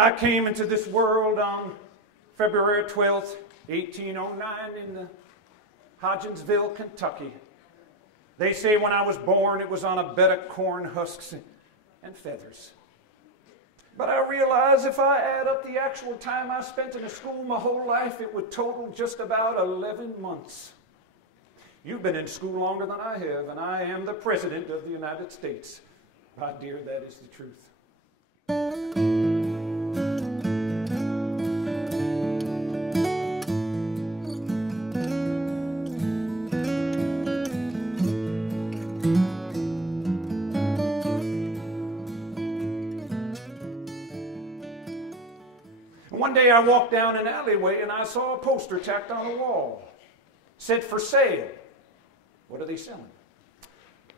I came into this world on February 12th, 1809 in Hodgensville, Kentucky. They say when I was born it was on a bed of corn husks and feathers. But I realize if I add up the actual time I spent in a school my whole life, it would total just about 11 months. You've been in school longer than I have, and I am the President of the United States. My dear, that is the truth. One day I walked down an alleyway and I saw a poster tacked on a wall. It said, "For sale." What are they selling?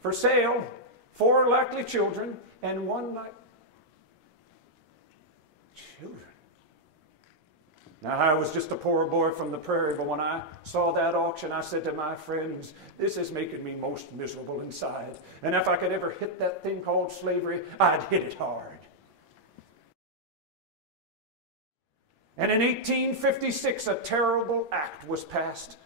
For sale, 4 likely children and 1 like children. Now, I was just a poor boy from the prairie, but when I saw that auction, I said to my friends, this is making me most miserable inside. And if I could ever hit that thing called slavery, I'd hit it hard. And in 1856, a terrible act was passed,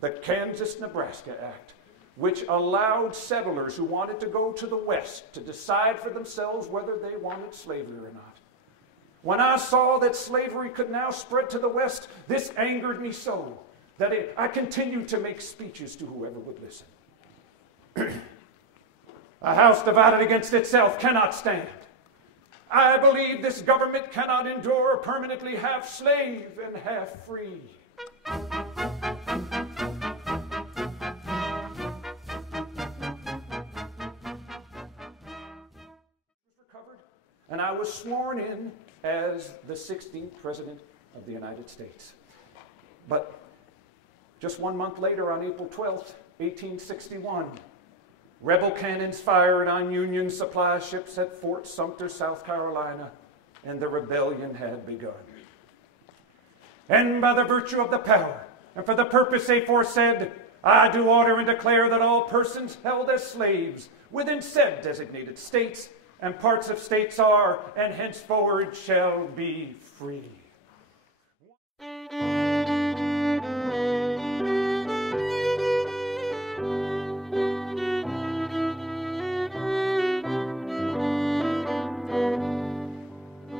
the Kansas-Nebraska Act, which allowed settlers who wanted to go to the West to decide for themselves whether they wanted slavery or not. When I saw that slavery could now spread to the West, this angered me so that I continued to make speeches to whoever would listen. A house divided against itself cannot stand. I believe this government cannot endure permanently half slave and half free. And I was sworn in as the 16th President of the United States. But just 1 month later, on April 12th, 1861, rebel cannons fired on Union supply ships at Fort Sumter, South Carolina, and the rebellion had begun. And by the virtue of the power, and for the purpose aforesaid, I do order and declare that all persons held as slaves within said designated states and parts of states are, and henceforward shall be free.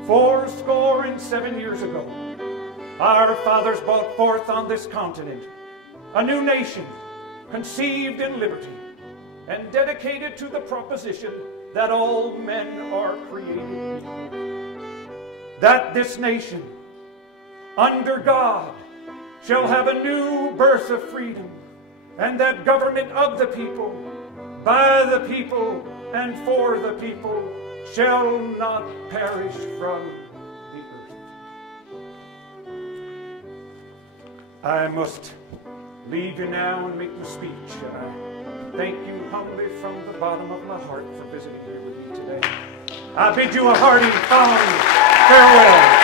Fourscore and 7 years ago, our fathers brought forth on this continent a new nation conceived in liberty and dedicated to the proposition that all men are created equal. That this nation, under God, shall have a new birth of freedom, and that government of the people, by the people, and for the people, shall not perish from the earth. I must leave you now and make the speech. I thank you humbly from the bottom of my heart for visiting here with me today. I bid you a hearty, fond farewell.